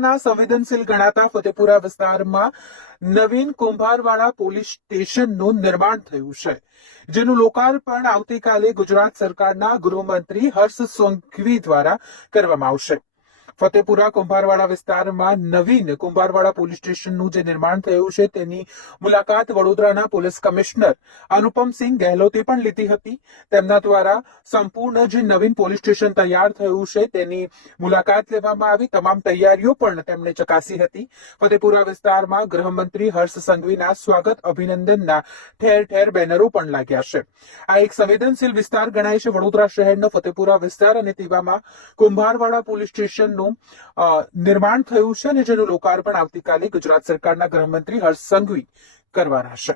જિલ્લાના સંવેદનશીલ ગણાતા ફતેપુરા વિસ્તારમાં નવીન કુંભારવાડા પોલીસ સ્ટેશનનું નિર્માણ થયું છે, જેનું લોકાર્પણ આવતીકાલે ગુજરાત સરકારના ગૃહમંત્રી હર્ષ સંઘવી દ્વારા કરવામાં આવશે. ફતેપુરા કુંભારવાડા વિસ્તારમાં નવીન કુંભારવાડા પોલીસ સ્ટેશનનું જે નિર્માણ થયું છે તેની મુલાકાત વડોદરાના પોલીસ કમિશનર અનુપમસિંહ ગહેલોતે પણ લીધી હતી. તેમના દ્વારા સંપૂર્ણ જે નવીન પોલીસ સ્ટેશન તૈયાર થયું છે તેની મુલાકાત લેવામાં આવી. તમામ તૈયારીઓ પણ તેમણે ચકાસી હતી. ફતેપુરા વિસ્તારમાં ગૃહમંત્રી હર્ષ સંઘવીના સ્વાગત અભિનંદનના ઠેર ઠેર બેનરો પણ લાગ્યા છે. આ એક સંવેદનશીલ વિસ્તાર ગણાય છે વડોદરા શહેરનો ફતેપુરા વિસ્તાર, અને તેવામાં કુંભારવાડા પોલીસ સ્ટેશનનું નિર્માણ થયું છે અને જેનું લોકાર્પણ આવતીકાલે ગુજરાત સરકારના ગૃહમંત્રી હર્ષ સંઘવી કરવાના છે.